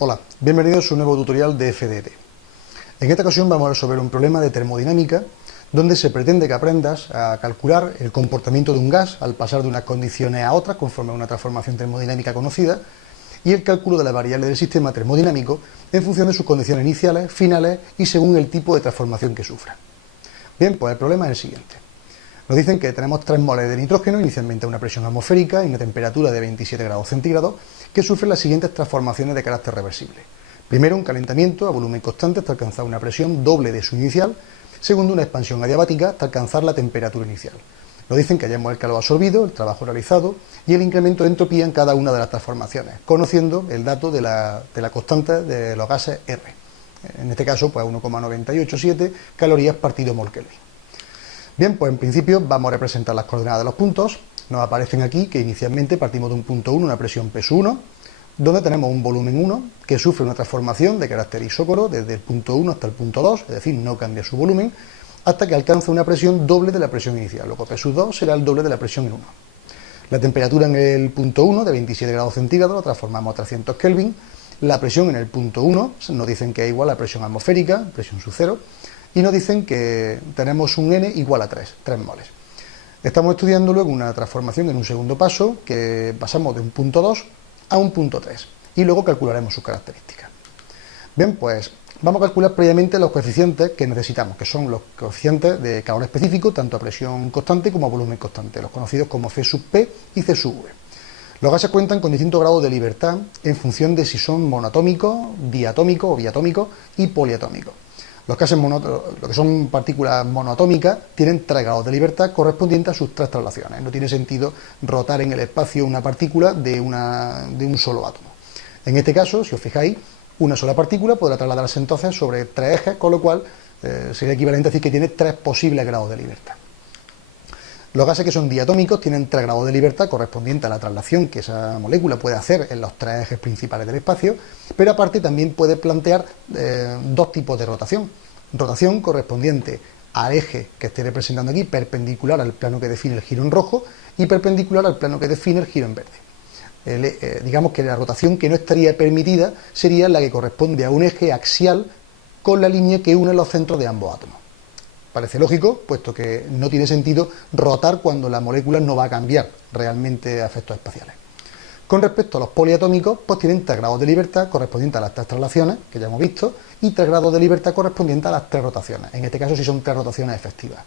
Hola, bienvenidos a un nuevo tutorial de FDT. En esta ocasión vamos a resolver un problema de termodinámica donde se pretende que aprendas a calcular el comportamiento de un gas al pasar de unas condiciones a otras conforme a una transformación termodinámica conocida y el cálculo de las variables del sistema termodinámico en función de sus condiciones iniciales, finales y según el tipo de transformación que sufra. Bien, pues el problema es el siguiente. Nos dicen que tenemos 3 moles de nitrógeno, inicialmente a una presión atmosférica y una temperatura de 27 grados centígrados, que sufren las siguientes transformaciones de carácter reversible. Primero, un calentamiento a volumen constante hasta alcanzar una presión doble de su inicial. Segundo, una expansión adiabática hasta alcanzar la temperatura inicial. Nos dicen que hayamos el calor absorbido, el trabajo realizado y el incremento de entropía en cada una de las transformaciones, conociendo el dato de la constante de los gases R. En este caso, pues 1,987 calorías partido mol Kelvin. Bien, pues en principio vamos a representar las coordenadas de los puntos. Nos aparecen aquí que inicialmente partimos de un punto 1, una presión peso 1, donde tenemos un volumen 1 que sufre una transformación de carácter isócoro desde el punto 1 hasta el punto 2, es decir, no cambia su volumen, hasta que alcanza una presión doble de la presión inicial. Luego P 2 será el doble de la presión en 1. La temperatura en el punto 1 de 27 grados centígrados la transformamos a 300 Kelvin. La presión en el punto 1 nos dicen que es igual a la presión atmosférica, presión sub 0, y nos dicen que tenemos un N igual a 3 moles. Estamos estudiando luego una transformación en un segundo paso que pasamos de un punto 2 a un punto 3 y luego calcularemos sus características. Bien, pues vamos a calcular previamente los coeficientes que necesitamos, que son los coeficientes de calor específico, tanto a presión constante como a volumen constante, los conocidos como C sub P y C sub V. Los gases cuentan con distintos grados de libertad en función de si son monoatómicos, diatómicos o biatómicos y poliatómicos. Los gases lo que son partículas monoatómicas tienen 3 grados de libertad correspondientes a sus 3 traslaciones. No tiene sentido rotar en el espacio una partícula de un solo átomo. En este caso, si os fijáis, una sola partícula podrá trasladarse entonces sobre 3 ejes, con lo cual sería equivalente a decir que tiene 3 posibles grados de libertad. Los gases que son diatómicos tienen 3 grados de libertad correspondiente a la traslación que esa molécula puede hacer en los 3 ejes principales del espacio, pero aparte también puede plantear 2 tipos de rotación. Rotación correspondiente al eje que esté representando aquí, perpendicular al plano que define el giro en rojo y perpendicular al plano que define el giro en verde. Digamos que la rotación que no estaría permitida sería la que corresponde a un eje axial con la línea que une los centros de ambos átomos. Parece lógico, puesto que no tiene sentido rotar cuando la molécula no va a cambiar realmente a efectos espaciales. Con respecto a los poliatómicos, pues tienen 3 grados de libertad correspondientes a las 3 traslaciones, que ya hemos visto, y 3 grados de libertad correspondientes a las 3 rotaciones. En este caso sí son 3 rotaciones efectivas.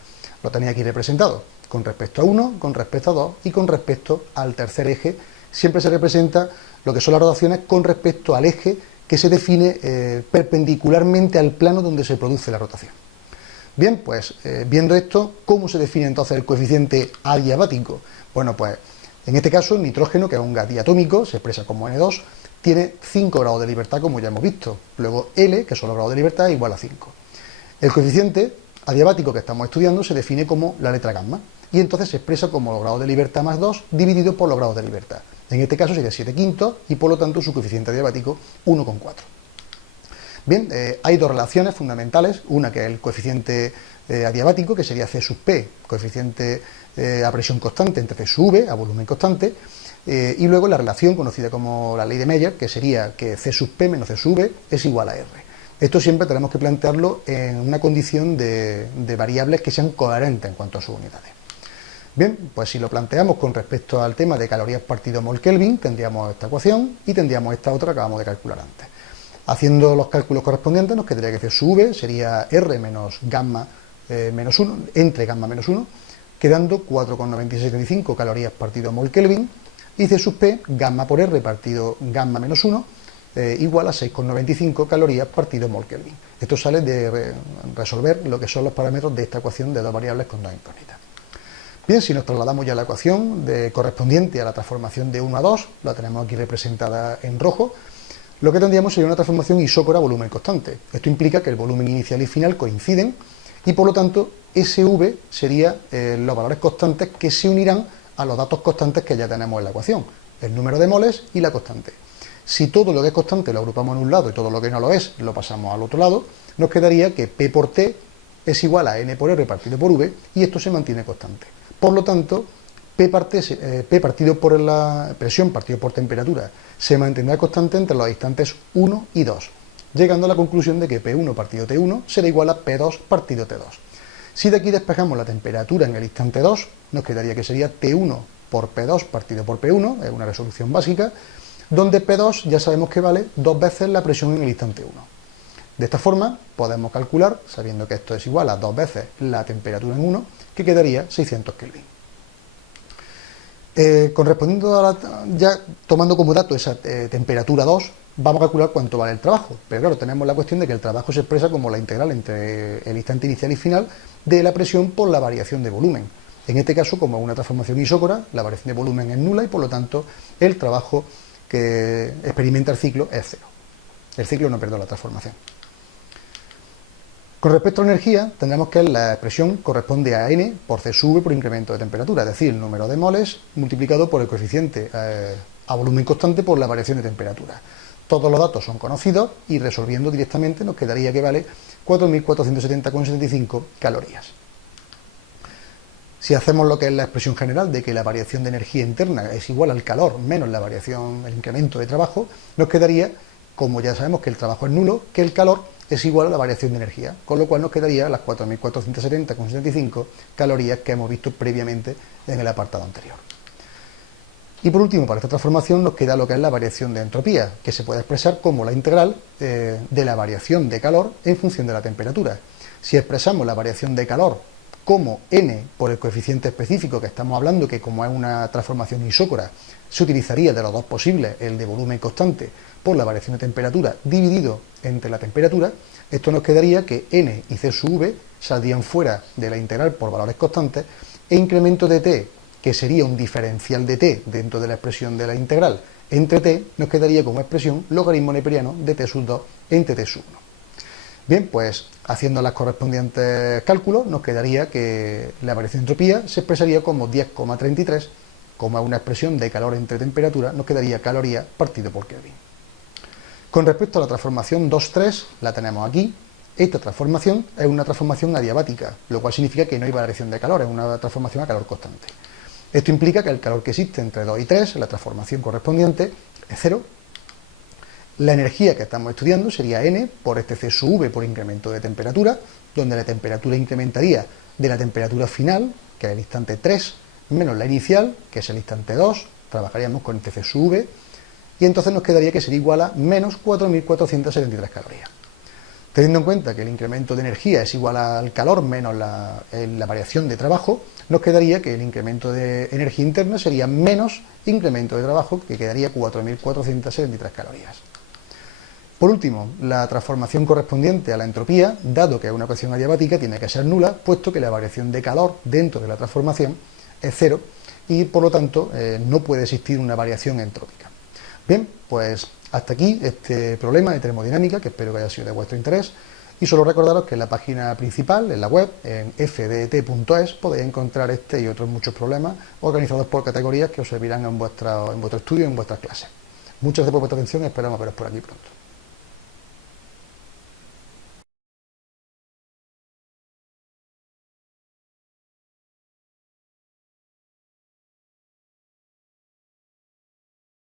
Lo tenéis aquí representado, con respecto a 1, con respecto a 2 y con respecto al tercer eje. Siempre se representa lo que son las rotaciones con respecto al eje que se define perpendicularmente al plano donde se produce la rotación. Bien, pues viendo esto, ¿cómo se define entonces el coeficiente adiabático? Bueno, pues en este caso el nitrógeno, que es un gas diatómico, se expresa como N2, tiene 5 grados de libertad, como ya hemos visto. Luego L, que son los grados de libertad, es igual a 5. El coeficiente adiabático que estamos estudiando se define como la letra gamma, y entonces se expresa como los grados de libertad más 2 dividido por los grados de libertad. En este caso sería 7 quintos, y por lo tanto su coeficiente adiabático 1,4. Bien, hay 2 relaciones fundamentales, una que es el coeficiente adiabático, que sería C sub P, coeficiente a presión constante entre C sub V, a volumen constante, y luego la relación conocida como la ley de Meyer, que sería que C sub P menos C sub V es igual a R. Esto siempre tenemos que plantearlo en una condición de variables que sean coherentes en cuanto a sus unidades. Bien, pues si lo planteamos con respecto al tema de calorías partido mol Kelvin, tendríamos esta ecuación y tendríamos esta otra que acabamos de calcular antes. Haciendo los cálculos correspondientes nos quedaría que C sub V sería R menos gamma menos 1, entre gamma menos 1, quedando 4,9675 calorías partido mol Kelvin, y C sub P, gamma por R partido gamma menos 1, igual a 6,95 calorías partido mol Kelvin. Esto sale de resolver lo que son los parámetros de esta ecuación de 2 variables con 2 incógnitas. Bien, si nos trasladamos ya a la ecuación correspondiente a la transformación de 1 a 2, la tenemos aquí representada en rojo. Lo que tendríamos sería una transformación isócora a volumen constante. Esto implica que el volumen inicial y final coinciden y por lo tanto SV sería los valores constantes que se unirán a los datos constantes que ya tenemos en la ecuación, el número de moles y la constante. Si todo lo que es constante lo agrupamos en un lado y todo lo que no lo es lo pasamos al otro lado, nos quedaría que P por T es igual a N por R partido por V y esto se mantiene constante. Por lo tanto, P P partido por la presión partido por temperatura se mantendrá constante entre los instantes 1 y 2, llegando a la conclusión de que P1 partido T1 será igual a P2 partido T2. Si de aquí despejamos la temperatura en el instante 2, nos quedaría que sería T1 por P2 partido por P1, es una resolución básica, donde P2 ya sabemos que vale 2 veces la presión en el instante 1. De esta forma podemos calcular, sabiendo que esto es igual a 2 veces la temperatura en 1, que quedaría 600 Kelvin. Correspondiendo a ya tomando como dato esa temperatura 2, vamos a calcular cuánto vale el trabajo. Pero claro, tenemos la cuestión de que el trabajo se expresa como la integral entre el instante inicial y final de la presión por la variación de volumen. En este caso, como es una transformación isócora, la variación de volumen es nula y por lo tanto el trabajo que experimenta el ciclo es cero. El ciclo no, perdón, la transformación. Con respecto a la energía, tendremos que la expresión corresponde a N por C sub V por incremento de temperatura, es decir, el número de moles multiplicado por el coeficiente a volumen constante por la variación de temperatura. Todos los datos son conocidos y resolviendo directamente nos quedaría que vale 4.470,75 calorías. Si hacemos lo que es la expresión general de que la variación de energía interna es igual al calor menos la variación, el incremento de trabajo, nos quedaría, como ya sabemos que el trabajo es nulo, que el calor es igual a la variación de energía, con lo cual nos quedaría las 4.470,75 calorías que hemos visto previamente en el apartado anterior. Y por último, para esta transformación nos queda lo que es la variación de entropía, que se puede expresar como la integral de la variación de calor en función de la temperatura. Si expresamos la variación de calor como N por el coeficiente específico que estamos hablando, que como es una transformación isócora, se utilizaría de los dos posibles, el de volumen constante por la variación de temperatura dividido entre la temperatura, esto nos quedaría que N y C sub V saldrían fuera de la integral por valores constantes e incremento de T, que sería un diferencial de T dentro de la expresión de la integral entre T, nos quedaría como expresión logaritmo neperiano de T sub 2 entre T sub 1. Bien, pues haciendo los correspondientes cálculos nos quedaría que la variación de entropía se expresaría como 10,33, como es una expresión de calor entre temperatura, nos quedaría caloría partido por Kelvin. Con respecto a la transformación 2,3, la tenemos aquí. Esta transformación es una transformación adiabática, lo cual significa que no hay variación de calor, es una transformación a calor constante. Esto implica que el calor que existe entre 2 y 3, la transformación correspondiente, es cero. La energía que estamos estudiando sería N por este C sub V por incremento de temperatura, donde la temperatura incrementaría de la temperatura final, que es el instante 3, menos la inicial, que es el instante 2, trabajaríamos con este C sub V, y entonces nos quedaría que sería igual a menos 4.473 calorías. Teniendo en cuenta que el incremento de energía es igual al calor menos la variación de trabajo, nos quedaría que el incremento de energía interna sería menos incremento de trabajo, que quedaría 4.473 calorías. Por último, la transformación correspondiente a la entropía, dado que es una ecuación adiabática, tiene que ser nula, puesto que la variación de calor dentro de la transformación es cero y por lo tanto no puede existir una variación entrópica. Bien, pues hasta aquí este problema de termodinámica, que espero que haya sido de vuestro interés, y solo recordaros que en la página principal, en la web, en fdt.es, podéis encontrar este y otros muchos problemas organizados por categorías que os servirán en vuestro estudio y en vuestras clases. Muchas gracias por vuestra atención y esperamos veros por aquí pronto.